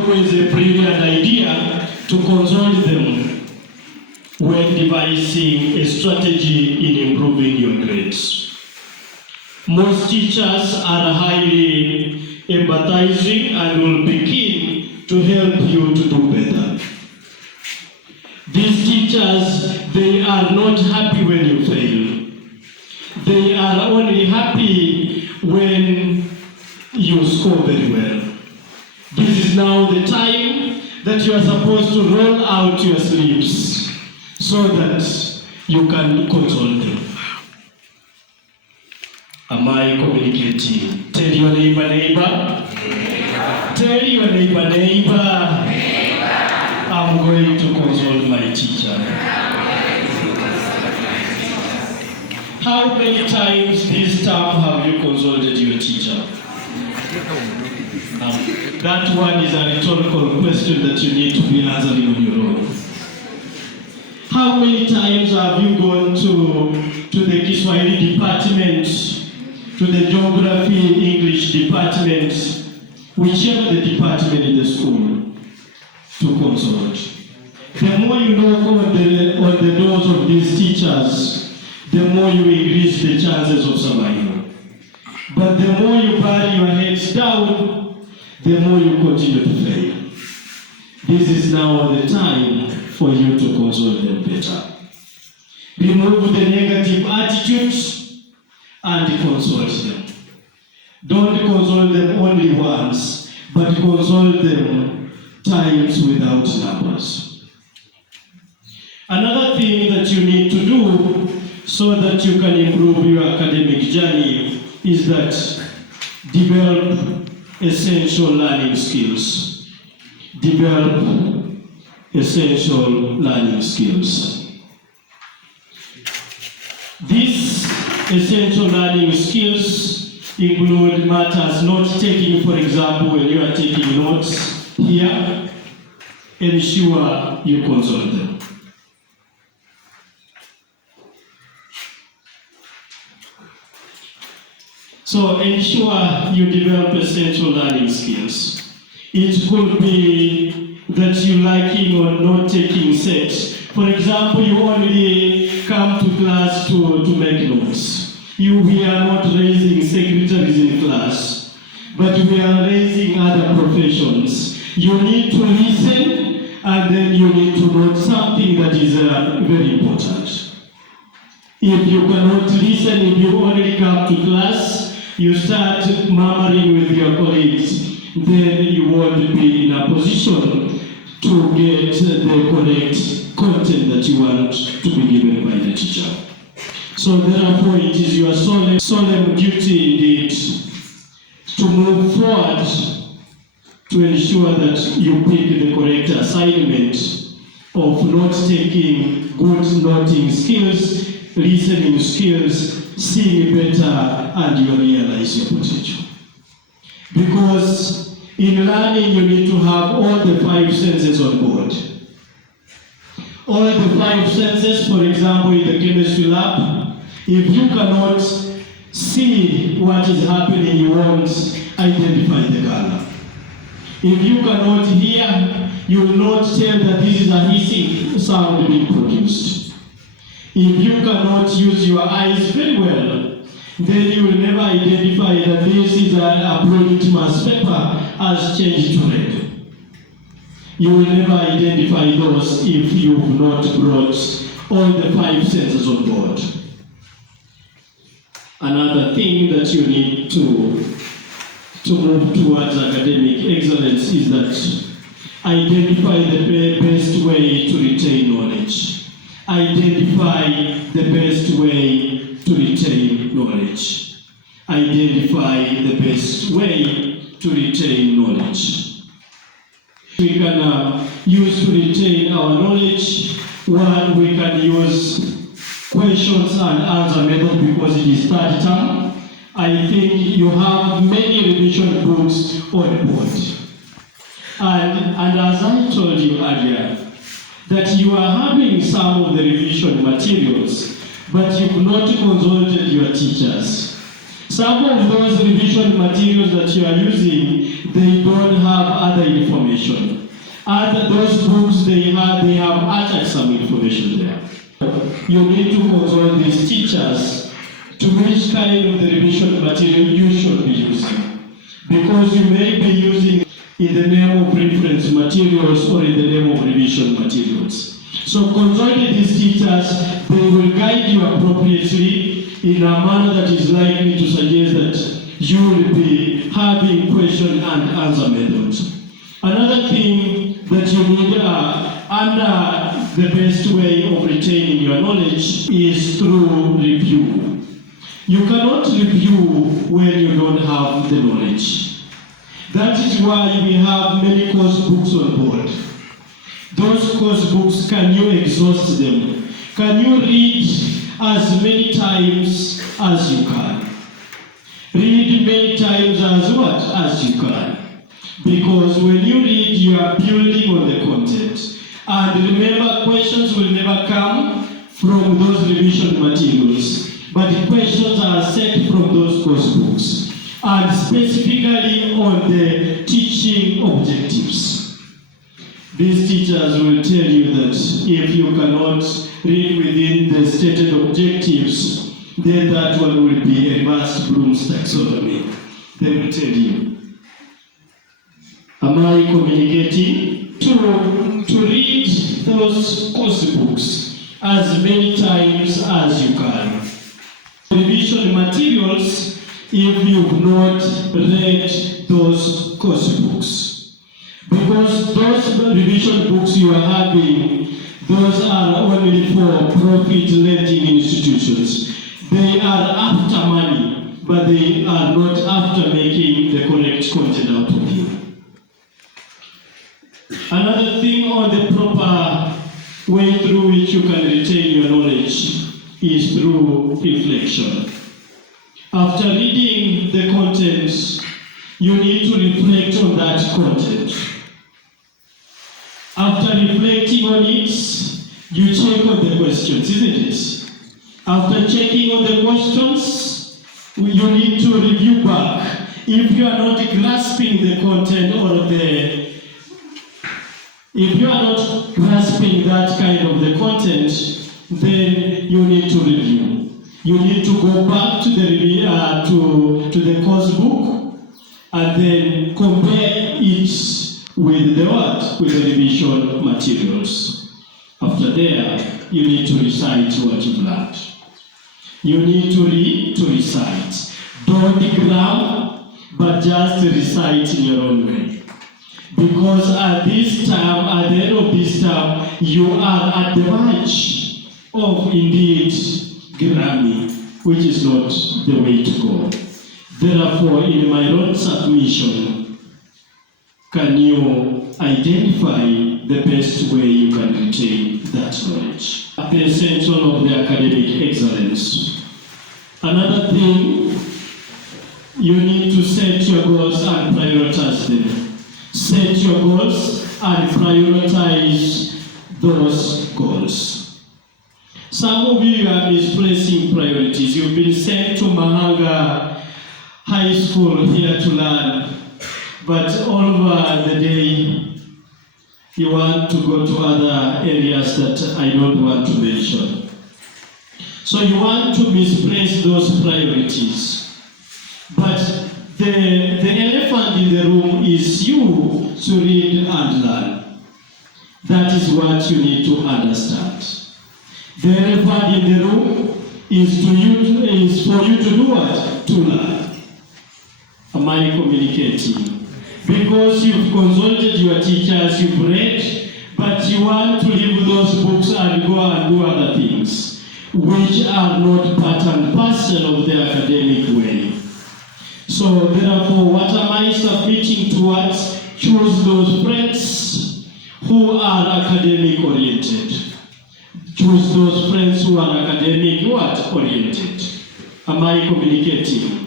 always a brilliant idea to consult them when devising a strategy in improving your grades. Most teachers are highly empathizing and will be keen to help you to do better. These teachers, they are not happy when you fail. They are only happy when you score very well. This is now the time that you are supposed to roll out your sleeves so that you can console them. Am I communicating? Tell your neighbor, neighbor. Tell your neighbor, neighbor. I'm going to console my teacher. How many times this term have you consulted your teacher? That one is a rhetorical question that you need to be answering on your own. How many times have you gone to the Kiswahili department, to the geography, English department, whichever the department in the school, to consult? The more you knock on the doors of these teachers, the more you increase the chances of survival. But the more you bury your heads down, the more you continue to fail. This is now the time for you to console them better. Remove the negative attitudes and consult them. Don't console them only once, but console them times without numbers. Another thing that you need to do so that you can improve your academic journey is that develop essential learning skills. Develop essential learning skills. These essential learning skills include matters note taking. For example, when you are taking notes here, ensure you consult them. So ensure you develop essential learning skills. It could be that you liking or not taking sets. For example, you only come to class to make notes. We are not raising secretaries in class, but we are raising other professions. You need to listen, and then you need to note something that is very important. If you cannot listen, if you only come to class, you start murmuring with your colleagues, then you won't be in a position to get the correct content that you want to be given by the teacher. So therefore, it is your solemn duty indeed to move forward to ensure that you pick the correct assignment of note-taking, good noting skills, listening skills, seeing better, and you realize your potential. Because in learning, you need to have all the 5 senses on board. All the 5 senses, for example, in the chemistry lab, if you cannot see what is happening, you won't identify the color. If you cannot hear, you will not tell that this is a hissing sound being produced. If you cannot use your eyes very well, then you will never identify that this is a blue litmus paper has changed to red. You will never identify those if you have not brought all the 5 senses on board. Another thing that you need to move towards academic excellence is that identify the best way to retain knowledge. Identify the best way to retain knowledge. Identify the best way to retain knowledge. We can use to retain our knowledge. One, we can use questions and answer method because it is third term. I think you have many revision books on board. And as I told you earlier, that you are having some of the revision materials, but you've not consulted your teachers. Some of those revision materials that you are using, they don't have other information. information. And those books, they have added some information there. You need to consult these teachers to which kind of the revision material you should be using. Because you may be using in the name of reference materials or in the name of revision materials. So consult these teachers, they will guide you appropriately in a manner that is likely to suggest that you will be having question and answer methods. Another thing that you need under the best way of retaining your knowledge is through review. You cannot review when you don't have the knowledge. That is why we have many course books on board. Those course books, can you exhaust them? Can you read as many times as you can? Read many times as what? As you can. Because when you read, you are building on the content. And remember, questions will never come from those revision materials, but the questions are set from those course books, and specifically on the teaching objectives. These teachers will tell you that if you cannot read within the stated objectives, then that one will be a reversed Bloom's taxonomy. They will tell you. Am I communicating? To read those course books as many times as you can. Revision materials, if you've not read those course books. Because those revision books you are having, those are only for profit lending institutions. They are after money, but they are not after making the correct content out of you. Another thing on the proper way through which you can retain your knowledge is through reflection. After reading the content, you need to reflect on that content. After reflecting on it, you check on the questions, isn't it? After checking on the questions, you need to review back. If you are not grasping the content or if you are not grasping that kind of the content, then you need to review. You need to go back to the course book and then compare it with the what? With the revision materials. After there, you need to recite what you've learned. You need to recite. Don't gram, but just recite in your own way. Because at the end of this term, you are at the verge of indeed gramming, which is not the way to go. Therefore, in my own submission, can you identify the best way you can retain that knowledge? The essential of the academic excellence. Another thing, you need to set your goals and prioritize them. Set your goals and prioritize those goals. Some of you are misplacing priorities. You've been sent to Mahanga High School here to learn, but all over the day you want to go to other areas that I don't want to mention. So you want to misplace those priorities. But the elephant in the room is you to read and learn. That is what you need to understand. The elephant in the room is for you to do what? To learn. Am I communicating? Because you've consulted your teachers, you've read, but you want to leave those books and go and do other things, which are not part and parcel of the academic way. So therefore, what am I submitting towards? Choose those friends who are academic oriented. Choose those friends who are academic what? Oriented. Am I communicating?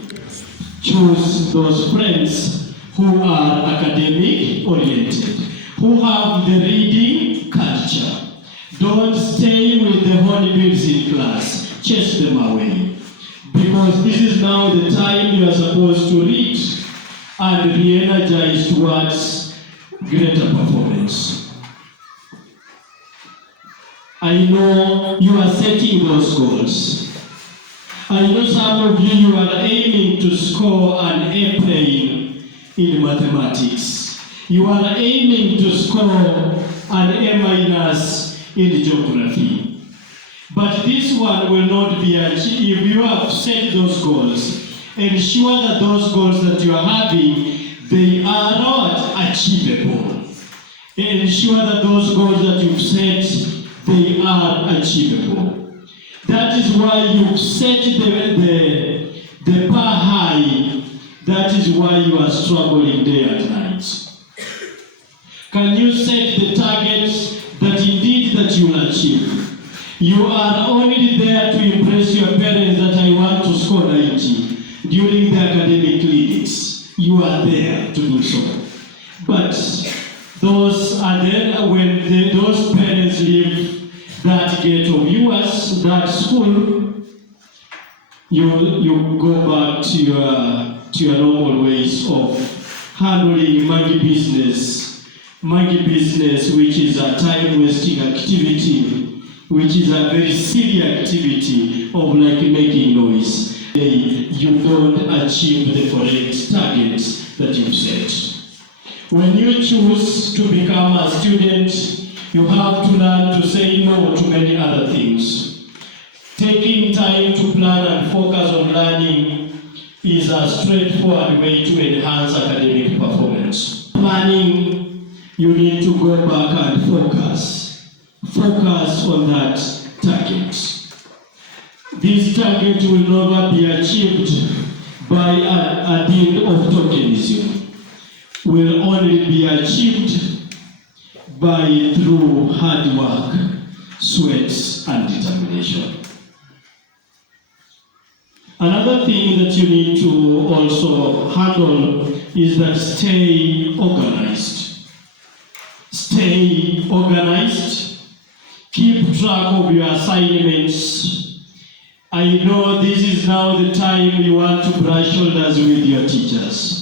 Choose those friends who are academic oriented, who have the reading culture. Don't stay with the honeybees in class. Chase them away. Because this is now the time you are supposed to read and re-energize towards greater performance. I know you are setting those goals. I know some of you are aiming to score an A in mathematics. You are aiming to score an A- in geography. But this one will not be achieved. If you have set those goals, ensure that those goals that you are having, they are not achievable. Ensure that those goals that you've set, they are achievable. That is why you set the bar high. That is why you are struggling day and night. Can you set the targets that indeed that you will achieve? You are only there to impress your parents that I want to score 90 during the academic clinics. You are there to do so. But those are then when those parents leave that gate of yours, that school, you go back to your normal ways of handling monkey business, which is a time-wasting activity, which is a very silly activity of like making noise. You don't achieve the correct targets that you set. When you choose to become a student, you have to learn to say no to many other things. Taking time to plan and focus on learning is a straightforward way to enhance academic performance. Planning, you need to go back and focus. Focus on that target. This target will never be achieved by a deal of tokenism. Will only be achieved through hard work, sweat, and determination. Another thing that you need to also handle is that stay organized. Stay organized. Keep track of your assignments. I know this is now the time you want to brush shoulders with your teachers.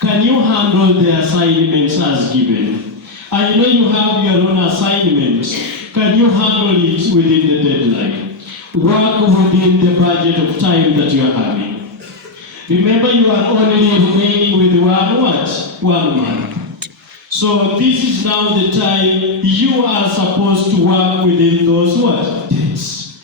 Can you handle the assignments as given? I know you have your own assignments. Can you handle it within the deadline? Work within the budget of time that you are having. Remember, you are only remaining with one month. So this is now the time you are supposed to work within those days.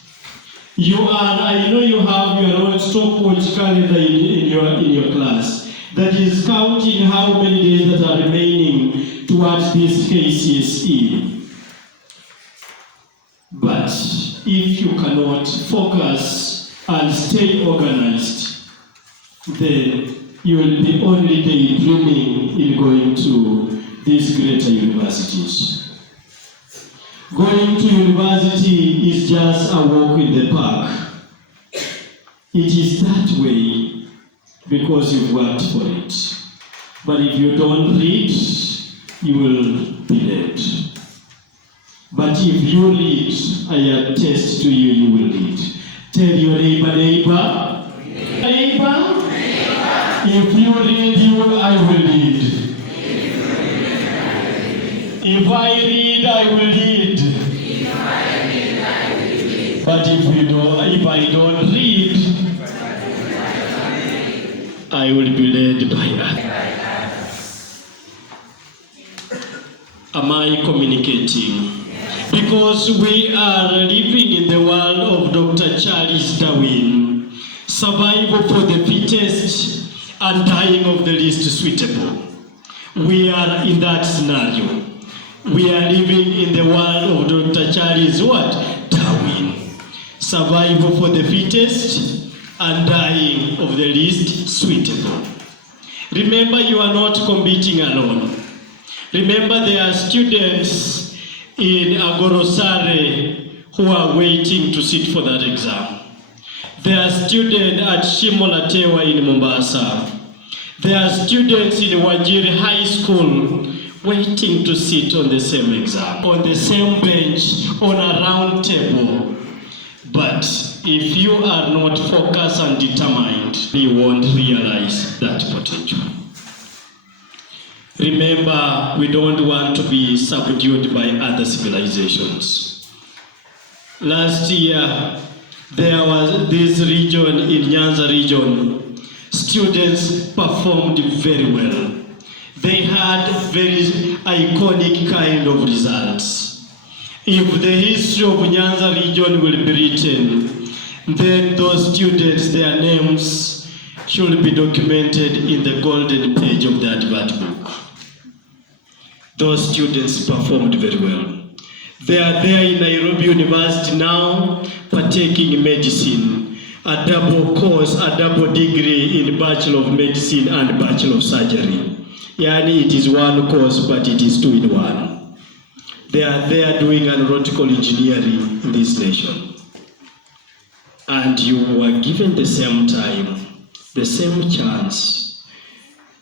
I know you have your own stopwatch calendar in your class that is counting how many days that are remaining towards this KCSE. But if you cannot focus and stay organized, then you will be only daydreaming in going to these greater universities. Going to university is just a walk in the park. It is that way because you've worked for it. But if you don't read, you will be late. But if you read, I attest to you, you will read. Tell your neighbor, if you read, I will read. If I read, I will read. But if I don't read, I will be led by others. Am I communicating? Because we are living in the world of Dr. Charles Darwin, survival for the fittest and dying of the least suitable. We are in that scenario. We are living in the world of Dr. Charles Darwin, survival for the fittest and dying of the least suitable. Remember, you are not competing alone. Remember, there are students in Agorosare who are waiting to sit for that exam. There are students at Shimolatewa in Mombasa. There are students in Wajiri High School waiting to sit on the same exam, on the same bench, on a round table. But if you are not focused and determined, you won't realize that potential. Remember, we don't want to be subdued by other civilizations. Last year, there was this region in Nyanza region, students performed very well. They had very iconic kind of results. If the history of Nyanza region will be written, then those students, their names should be documented in the golden page of the advert book. Those students performed very well. They are there in Nairobi University now, partaking in medicine, a double course, a double degree in Bachelor of Medicine and Bachelor of Surgery. Yani it is one course, but it is two in one. They are there doing aeronautical engineering in this nation. And you were given the same time, the same chance,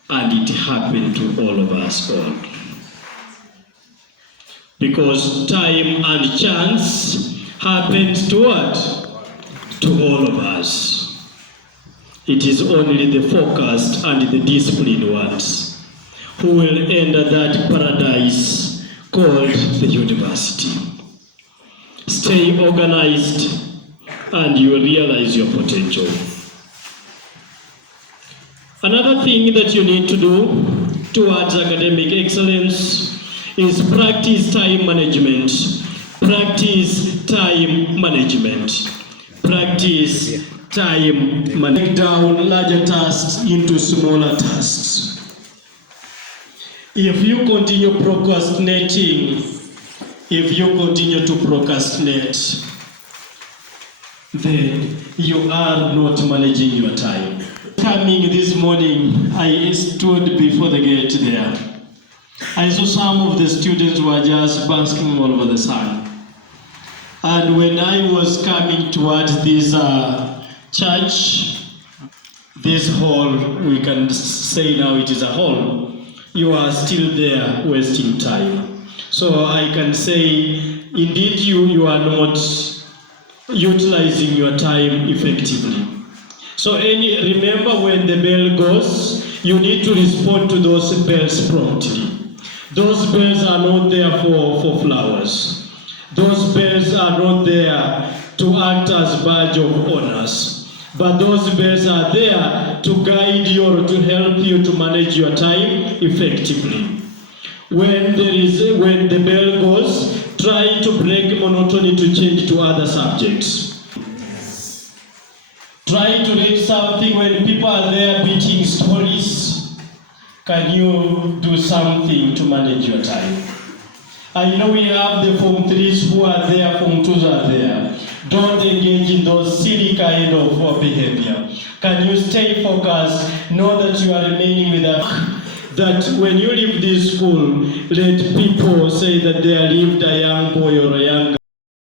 and it happened to all of us all. Because time and chance happened to what? To all of us. It is only the focused and the disciplined ones who will enter that paradise called the university. Stay organized and you will realize your potential. Another thing that you need to do towards academic excellence is practice time management. Practice time management. Practice time management. Break down larger tasks into smaller tasks. If you continue procrastinating, then you are not managing your time. Coming this morning, I stood before the gate there. I saw some of the students were just basking all over the sun. And when I was coming towards this church, this hall, we can say now it is a hall, you are still there wasting time. So I can say, indeed you are not utilizing your time effectively. So remember when the bell goes, you need to respond to those bells promptly. Those bells are not there for flowers. Those bells are not there to act as badge of honors. But those bells are there to guide you or to help you to manage your time effectively. When the bell goes, try to break monotony to change to other subjects. Try to read something when people are there beating stories. Can you do something to manage your time? I know we have the Form 3s who are there, Form 2s are there. Don't engage in those silly kind of behavior. Can you stay focused? Know that you are remaining with us. That when you leave this school, let people say that they are lived a young boy or a young girl.